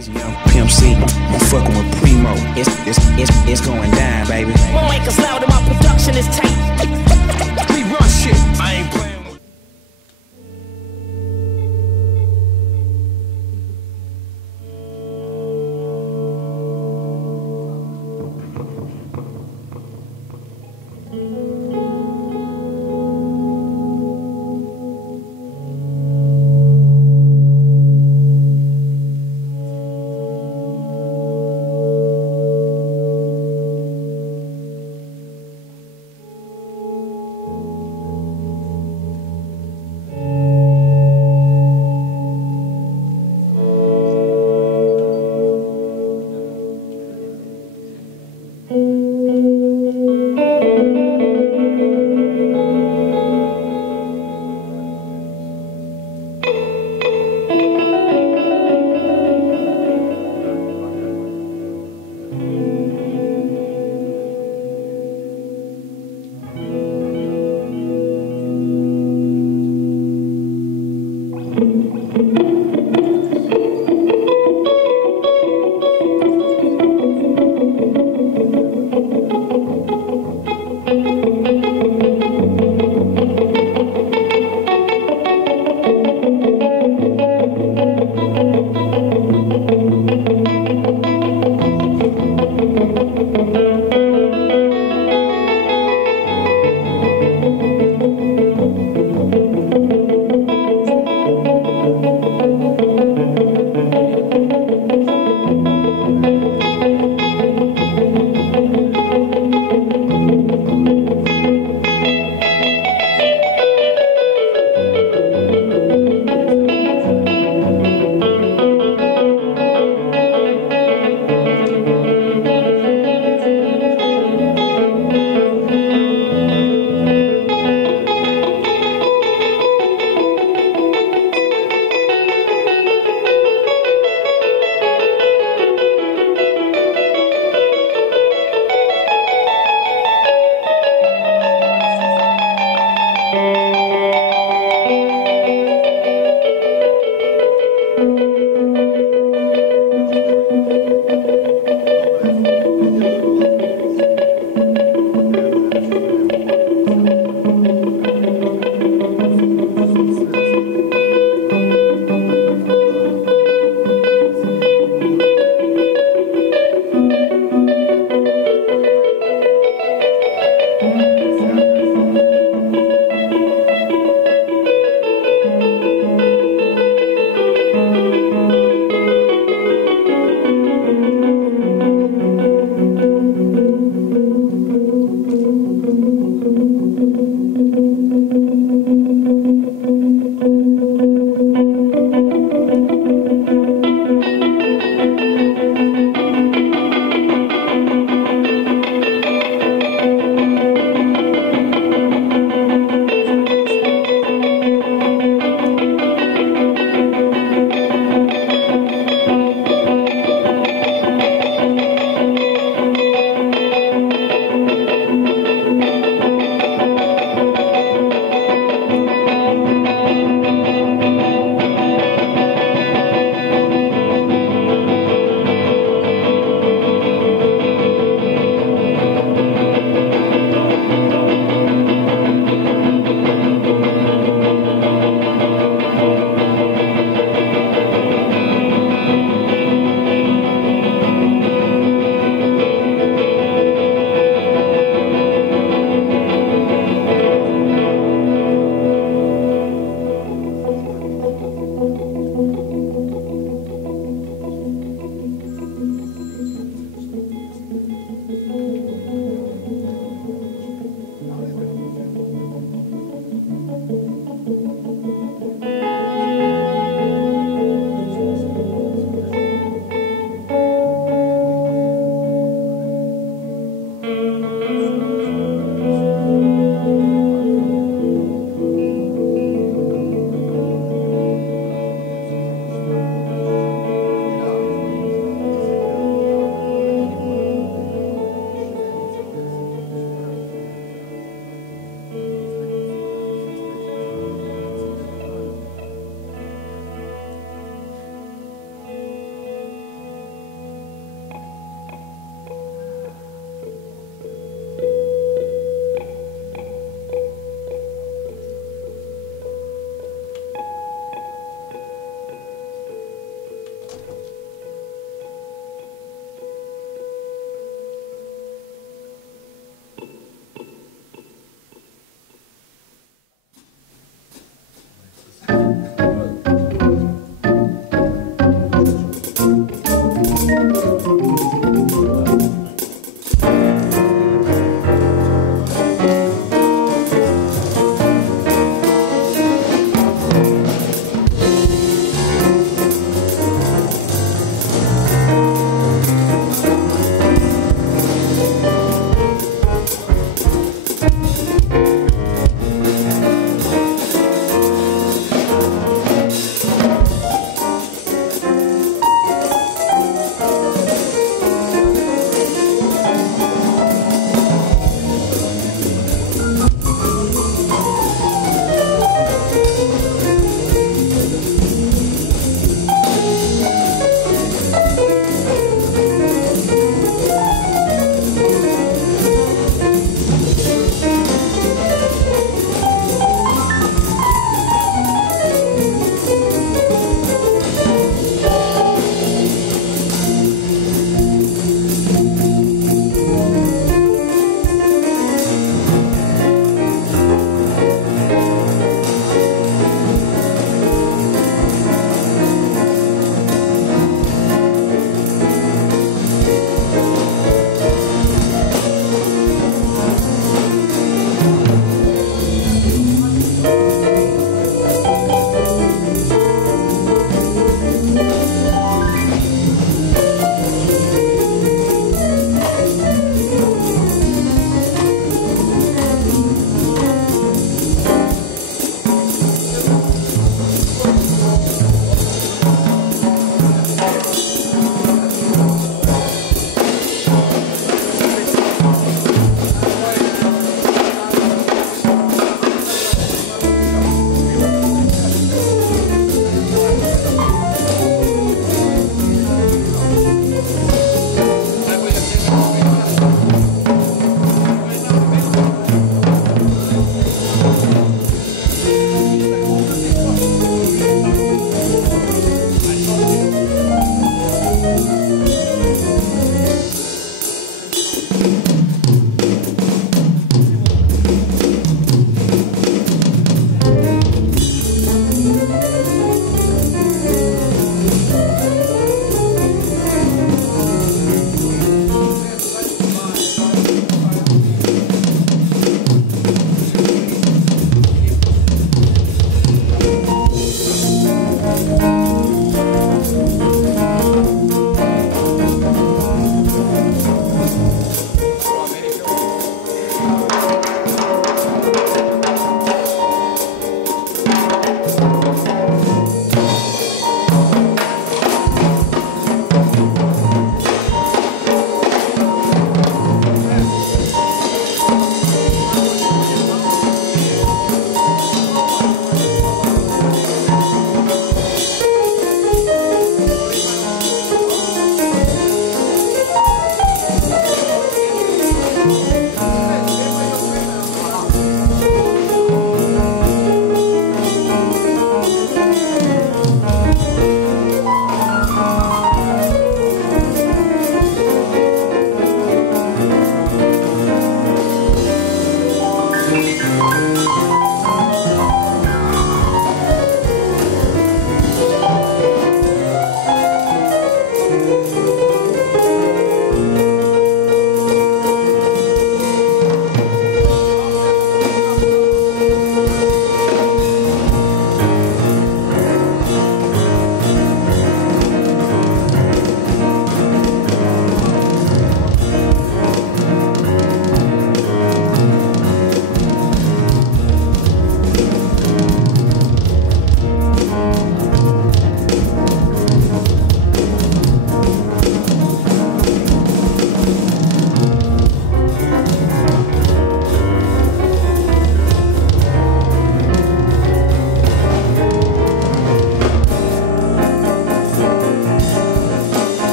This young Pimp C, I'm fucking with Primo. It's going down, baby. My mic is loud and my production is tight. We run shit. I ain't playing.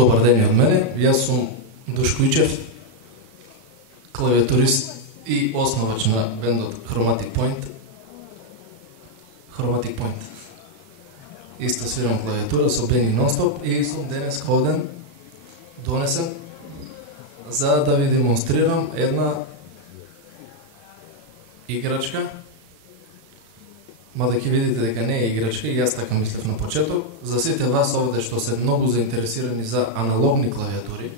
Добар ден и од мене. Јас сум Душко Ичев, клавиатурист и основач на бендот Chromatic Point. Chromatic Point. Исто свирам клавиатура со Бени Нонстоп и сум денес ходен, донесен, за да ви демонстрирам една играчка. Мада ќе видите дека не е играчка, и јас така мислев на почеток. За сите вас овде што се многу заинтересирани за аналогни клавиатури,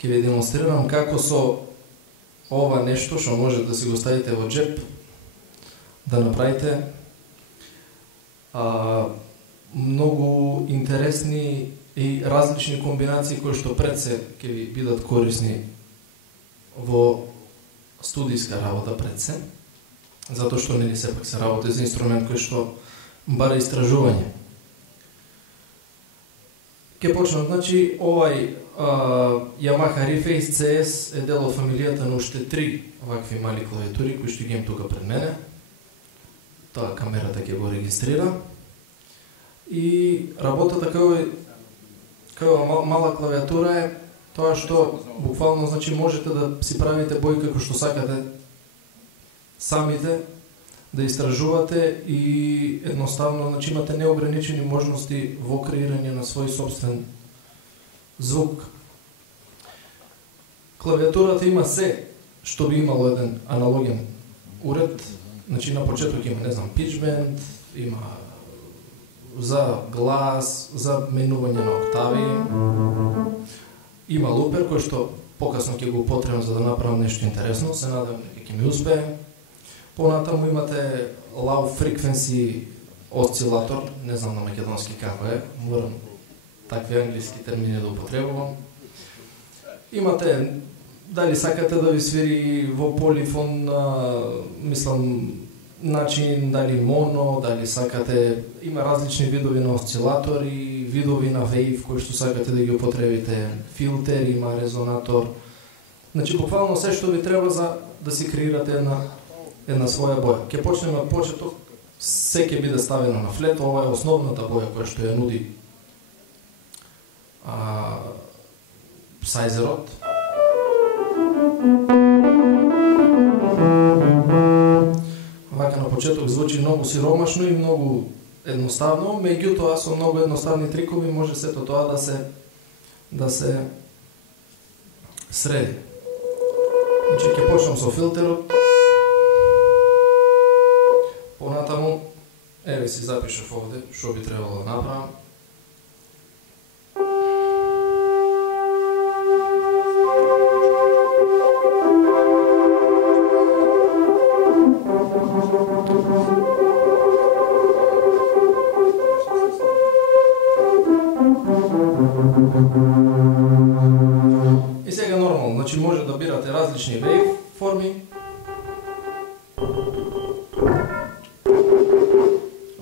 ќе ви демонстрирам како со ова нешто што може да си го ставите во джеп, да направите многу интересни и различни комбинации кои што пред се ќе ви бидат корисни во студиска работа пред се, затоа што нели сепак се работи за инструмент кој што бара истражување. Ке почнам, значи, овај Yamaha Reface CS е дел од фамилијата на уште 3 вакви мали клавиатури кои што ги имам тука пред мене. Тоа камерата ќе го регистрира. И работата кај мала клавиатура е тоа што буквално, значи, можете да си правите бои како што сакате самите, да истражувате и едноставно, значи, имате неограничени можности во креирање на свој собствен звук. Клавиатурата има се што би имало еден аналоген уред, значи на почеток има, не знам, pitch bend, има за глас, за менување на октави, има лупер кој што покасно ќе го употребам за да направам нешто интересно, се надевам дека ќе ми успее. Понатаму имате low frequency осцилатор, не знам на македонски како е, морам такви англиски термини да употребувам. Имате, дали сакате да ви свири во полифон, мислам, начин, дали моно, дали сакате, има различни видови на осцилатори, видови на вейв кои што сакате да ги употребите, филтер, има резонатор. Значи, буквално се што ви треба за да си креирате една своја боја. Ке почнеме од почеток, се ќе биде ставено на флет, ова е основната боја која што ја нуди Сайзерот. Вака на почеток звучи многу сиромашно и многу едноставно, меѓутоа со многу едноставни трикови може сето тоа да се среди. Значи ќе почнам со филтерот. Понатаму, еве си запишав овде што би требало да направам. И сега нормално, значи може да бирате различни вейв форми.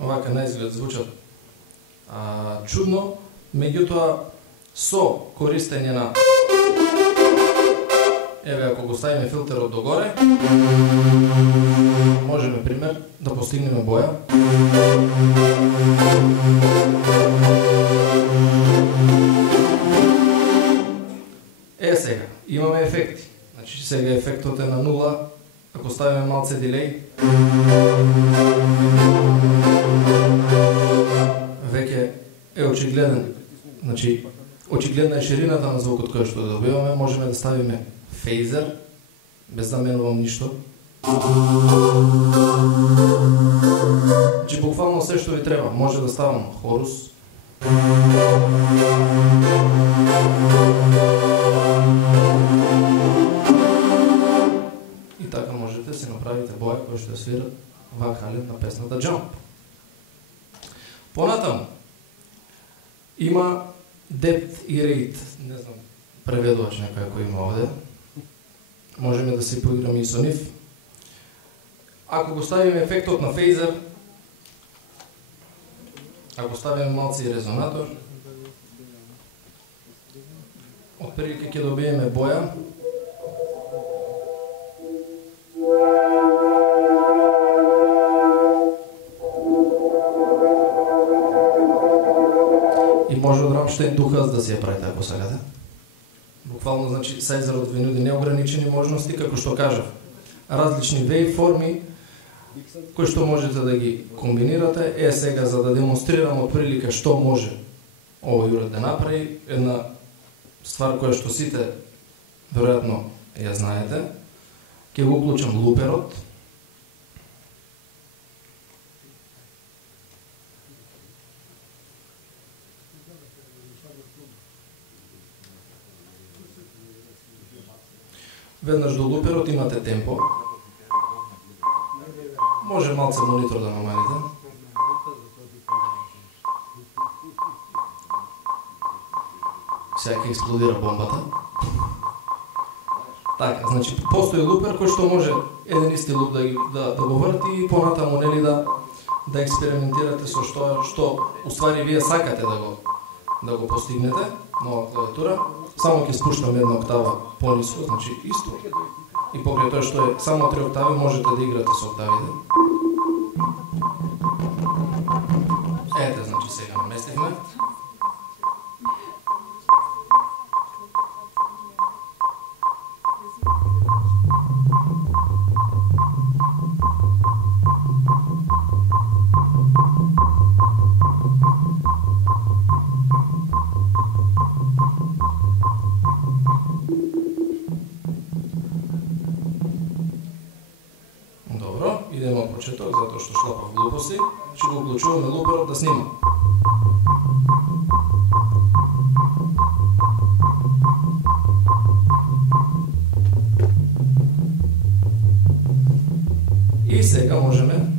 Овака на изглед звучат чудно, меѓутоа со користење на, еве ако го ставиме филтерот догоре, можеме пример да постигнеме боја. Сега имаме ефекти. Значи сега ефектот е на 0, ако ставиме малце дилей, веќе е очигледен. Значи, очигледна е ширината на звукот кој што добиваме, можеме да ставиме фейзер, без да менувам ништо. Значи, буквално се што ви треба. Може да ставам хорус, и така можете да си направите боја која што свира вокален на песната Jump. Понатаму има depth и rate, не знам преведувач некој кој има овде. Можеме да се поиграме и со нив. Ако го ставиме ефектот на фейзер, ако ставиме малце и резонатор, отприлика ќе добиеме боја. И може од Рамштайн Духас да си ја правите ако сакате. Буквално, значи, Сайзерот ви нуди неограничени можности, како што кажав, различни вейформи, кои што можете да ги комбинирате. Сега, за да демонстрирам од прилика што може овој уред да направи, една ствар која што сите, веројатно, ја знаете, ќе го уклучам луперот. Веднаш до луперот имате темпо. Може малце монитор да намалите. Сега ќе експлодира бомбата. Така, значи постои лупер кој што може еден исти луп да го врти и понатаму нели да експериментирате со што уствари вие сакате да го постигнете на оваа клавиатура. Само ќе спуштам една октава пониско, значи исто. И покрај тоа што е само 3 октави, можете да играте со октавите. Ете, значи сега наместивме. Идемо од почеток, затоа што шлапав глупости, ќе го уклучуваме луперот да снима. И сега можеме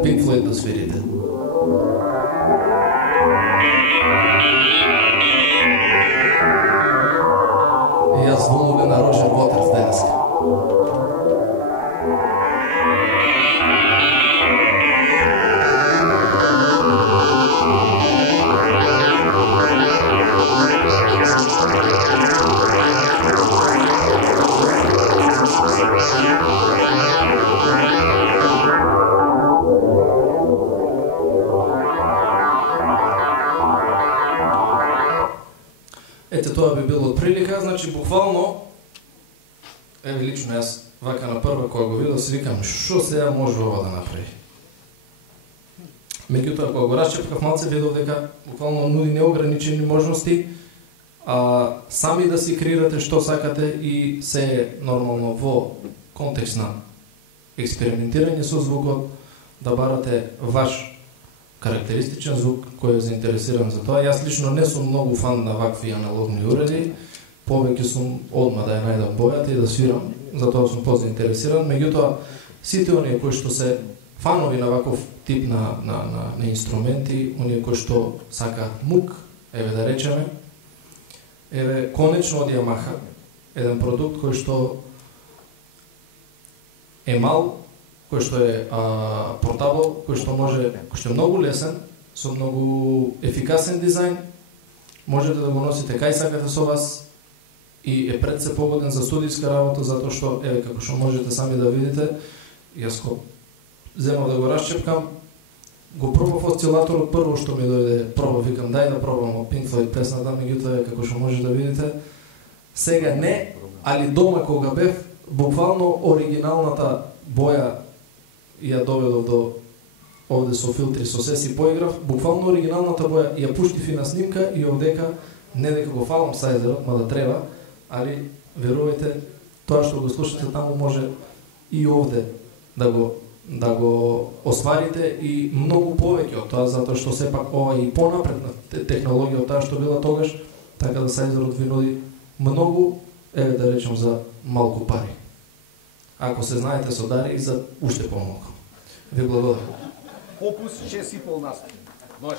Pink Floyd да свирите. И јас волувам на Роджер Вотерс денеска. Ете, тоа би било прилика, значи буквално, еве лично јас вака на прва кога го видов, си викам, шо сега може ова да направи? Меѓутоа, кога го расчепкав малце, видов дека буквално нуди неограничени можности, сами да си креирате што сакате и се е нормално во контекст на експериментирање со звукот, да барате ваш карактеристичен звук кој е заинтересиран за тоа. Јас лично не сум многу фан на вакви аналогни уреди, повеќе сум одма да ја најдам бојата и да свирам, затоа сум позаинтересиран. Меѓутоа, сите оние кои што се фанови на ваков тип на инструменти, оние кои што сакаат мук, еве да речеме, еве конечно од Yamaha, еден продукт кој што е мал, кој што е портабл, кој што е многу лесен, со многу ефикасен дизајн, можете да го носите кај сакате со вас и е пред се погоден за студиска работа, затоа што, еве, како што можете сами да видите, јас го земав да го расчепкам, го пробав осцилаторот, прво што ми дојде, викам, дај да пробам од Pink Floyd песната, меѓутоа, како што може да видите, сега не, али дома кога бев, буквално оригиналната боја ја доведов до овде со филтри, со се си поиграв, буквално оригиналната боја ја пуштив и на снимка и овдека, не дека го фалам сајзерот, мада треба, али верувајте, тоа што го слушате таму може и овде да го осварите и многу повеќе од тоа, затоа што сепак ова и понапредна технологија од таа што била тогаш, така да сајзерот ви нуди многу, еве да речем за малку пари. Ако се знаете со дари, за уште помалку. Ви благодарам. Опус 6,5 нас. Нож.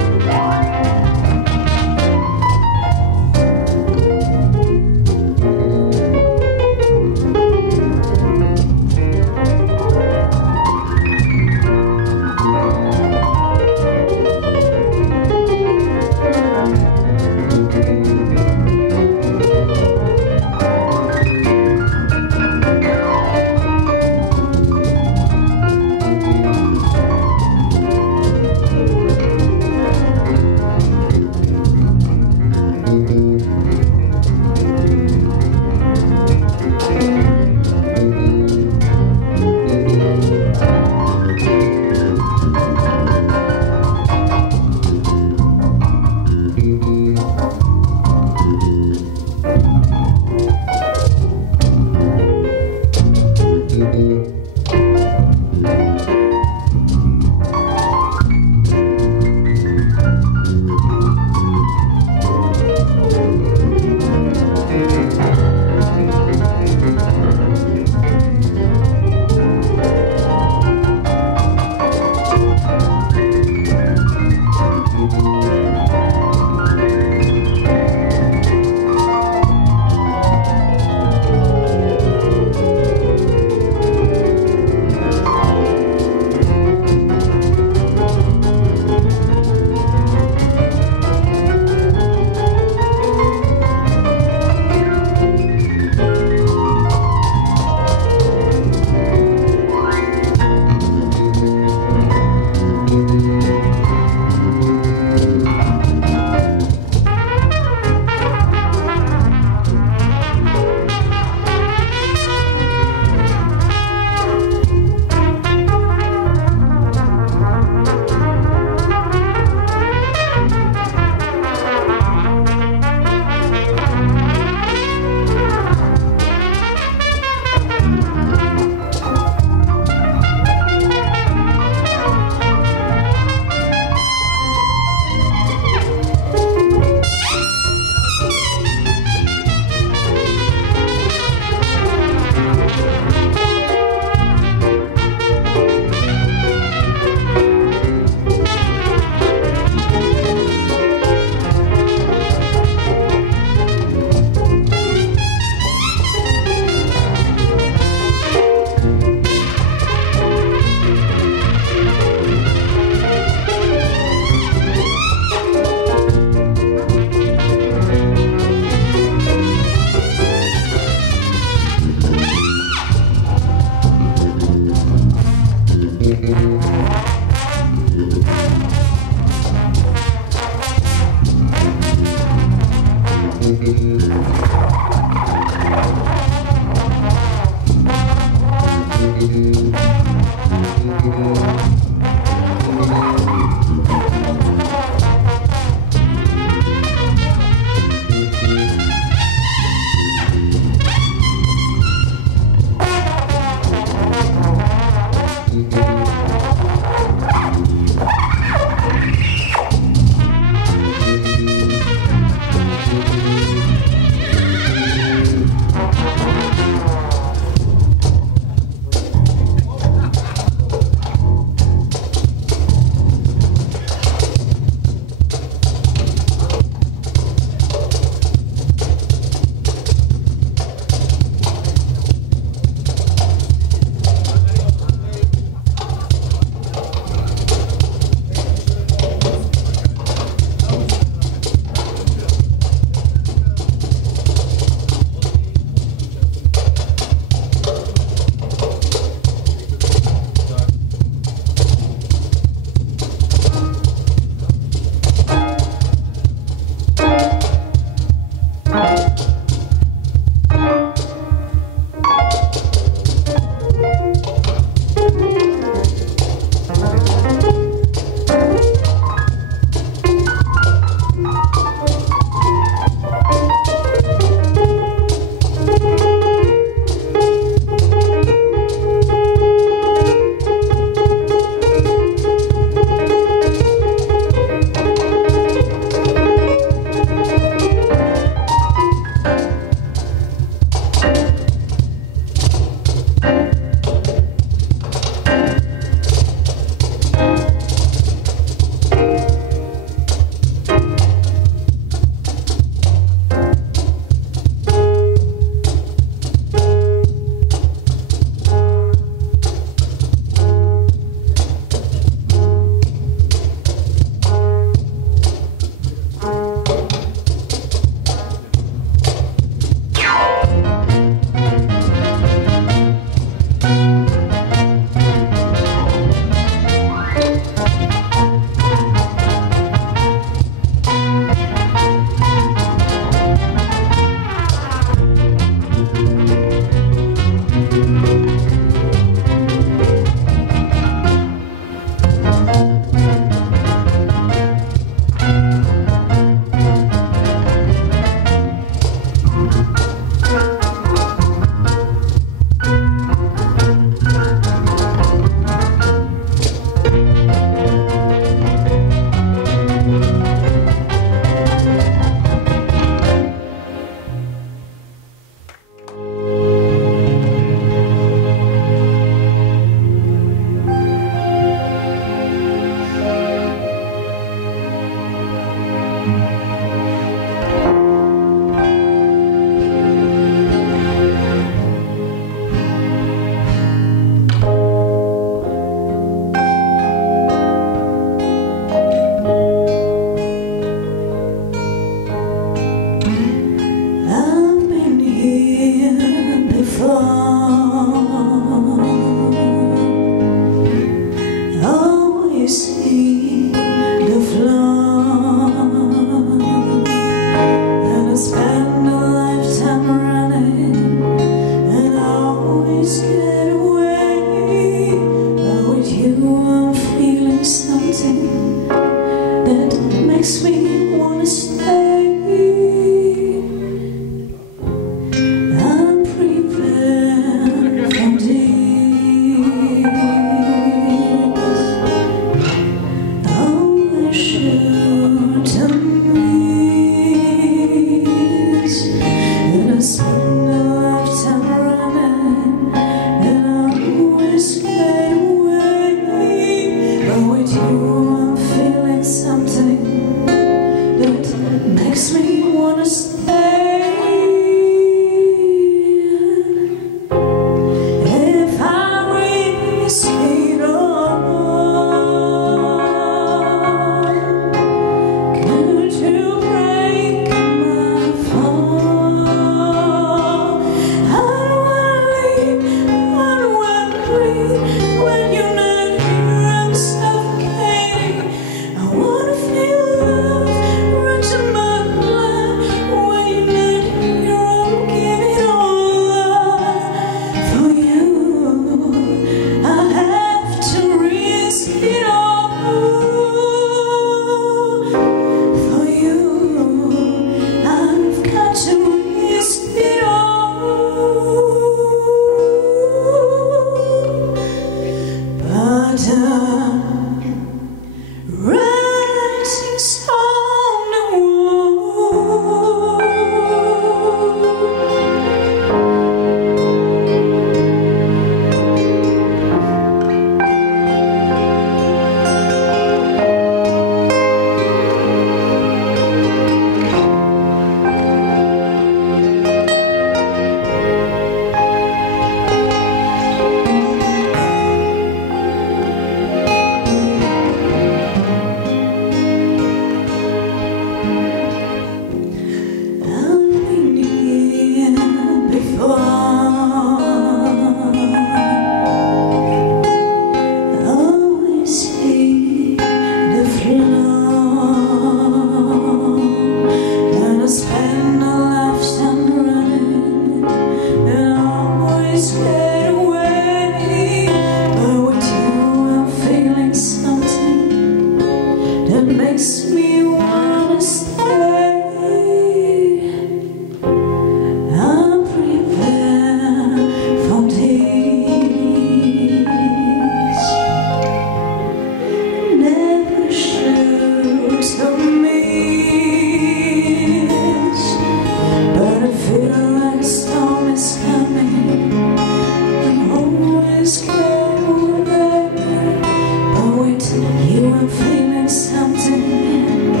You are feeling something.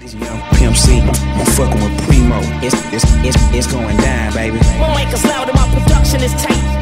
This young Pimp C, I'm fucking with Primo. It's going down, baby. Won't make us loud and my production is tight.